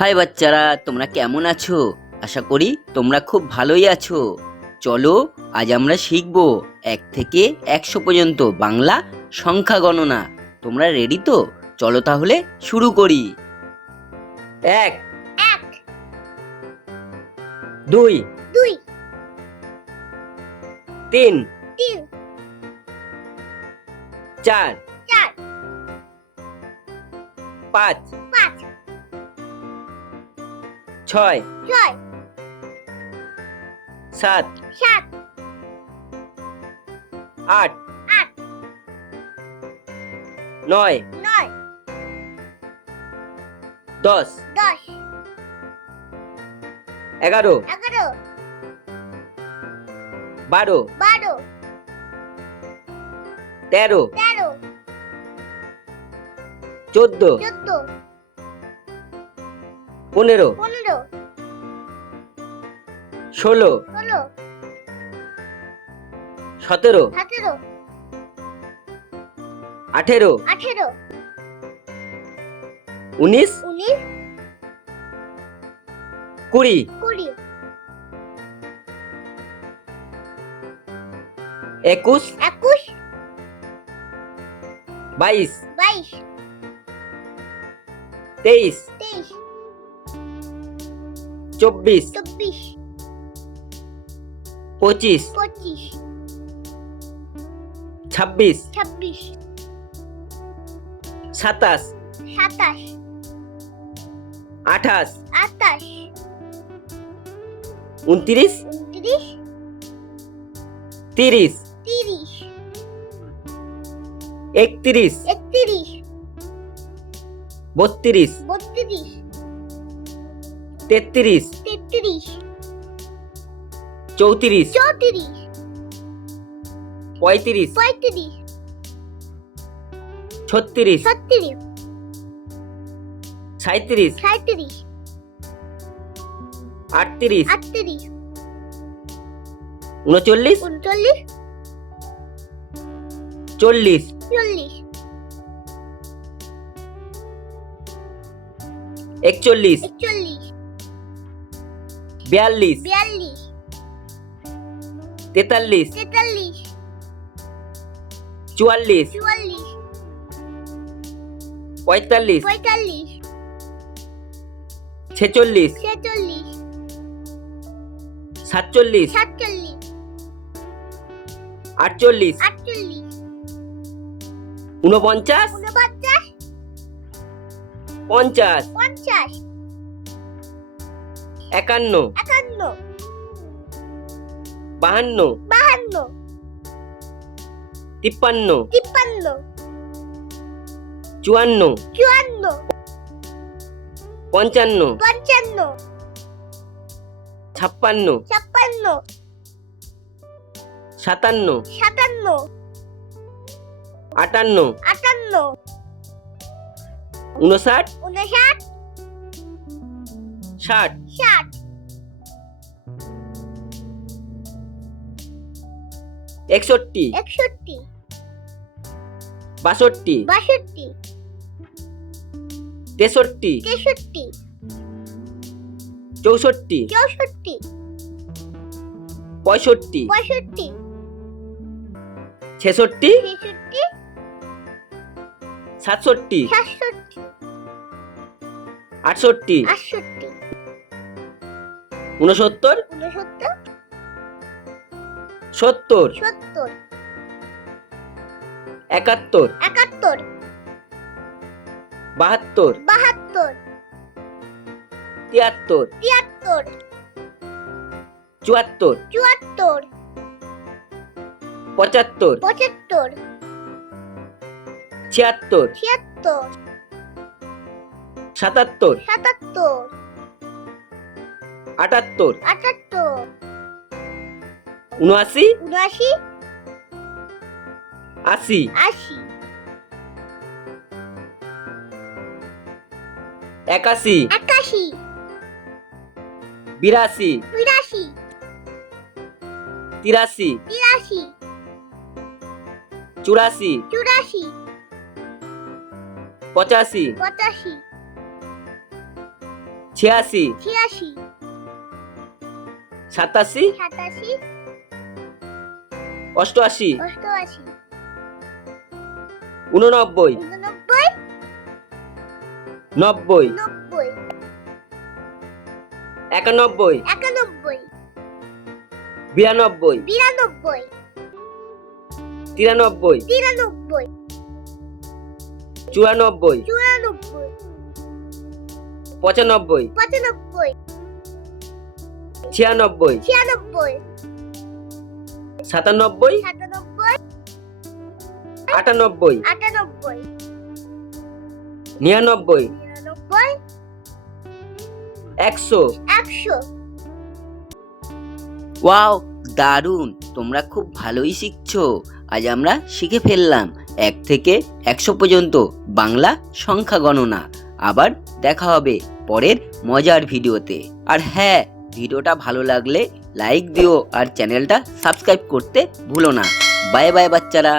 High বাচ্চারা, তোমরা কেমন আছো? আশা করি তোমরা খুব ভালোই আছো। চলো আজ আমরা শিখব 1 থেকে 100 পর্যন্ত বাংলা সংখ্যা গণনা। তোমরা রেডি তো? চলো তাহলে শুরু করি। 1 এক 2 দুই 3 তিন 4 চার 5 পাঁচ 6 ছয় 7 সাত 8 আট 9 নয় 10 দশ 11 এগারো 12 বারো 13 তেরো 14 চোদ্দ 15 পনেরো 16 ষোলো 17 সতেরো 18 আঠেরো 19 উনিশ 20 কুড়ি 21 একুশ 22 বাইশ 23 তেইশ 24 চব্বিশ 25 পঁচিশ 26 ছাব্বিশ 27 সাতাশ 28 আটাশ 29 উনত্রিশ 30 তিরিশ 31 একত্রিশ 32 বত্রিশ 33 তেত্রিশ 34 চৌত্রিশ 35 পঁয়ত্রিশ 36 ছত্রিশ 37 সাঁইত্রিশ 38 আটত্রিশ 39 উনচল্লিশ 40 চল্লিশ 41 একচল্লিশ 42 বিয়াল্লিশ 43 তেতাল্লিশ 44 চুয়াল্লিশ 45 পঁয়তাল্লিশ 46 ছেচল্লিশ 47 সাতচল্লিশ 48 আটচল্লিশ 49 ঊনপঞ্চাশ 50 পঞ্চাশ 51 একান্ন 52 বাহান্ন 53 তিপ্পান্ন 54 চুয়ান্ন 55 পঞ্চান্ন 56 ছাপ্পান্ন 57 সাতান্ন 58 আটান্ন 59 ঊনষাট 60 ষাট 61 একষট্টি 62 বাষট্টি 63 তেষট্টি 64 চৌষট্টি 65 পঁয়ষট্টি 66 ছেষট্টি 67 সাতষট্টি 68 আটষট্টি 69 ঊনসত্তর 70 সত্তর 71 একাত্তর 72 বাহাত্তর 73 তিয়াত্তর 74 চুয়াত্তর 75 পঁচাত্তর 76 ছিয়াত্তর 77 সাতাত্তর 78 আটাত্তর 79 উনআশি 80 আশি 81 একাশি 82 বিরাশি 83 তিরাশি 84 চুরাশি 85 পঁচাশি ছিয়াশি, 86, 87, 87, অষ্টআশি, 88, ঊননব্বই, 89, নব্বই, 90, একানব্বই, 91, বিরানব্বই, 92, তিরানব্বই, 93, চুরানব্বই, 94, পঁচানব্বই, 95, ছিয়ানব্বই, 96, সাতানব্বই, 97, আটানব্বই, 98, নিরানব্বই, 99, একশো। 100। ওয়াও, দারুণ! তোমরা খুব ভালোই শিখছো। আজ আমরা শিখে ফেললাম 1 থেকে 100 পর্যন্ত বাংলা সংখ্যা গণনা। আবার দেখা হবে পরের মজার ভিডিওতে। আর হ্যাঁ, ভিডিওটা ভালো লাগলে লাইক দিও আর চ্যানেলটা সাবস্ক্রাইব করতে ভুলো না। বাই বাই বাচ্চারা।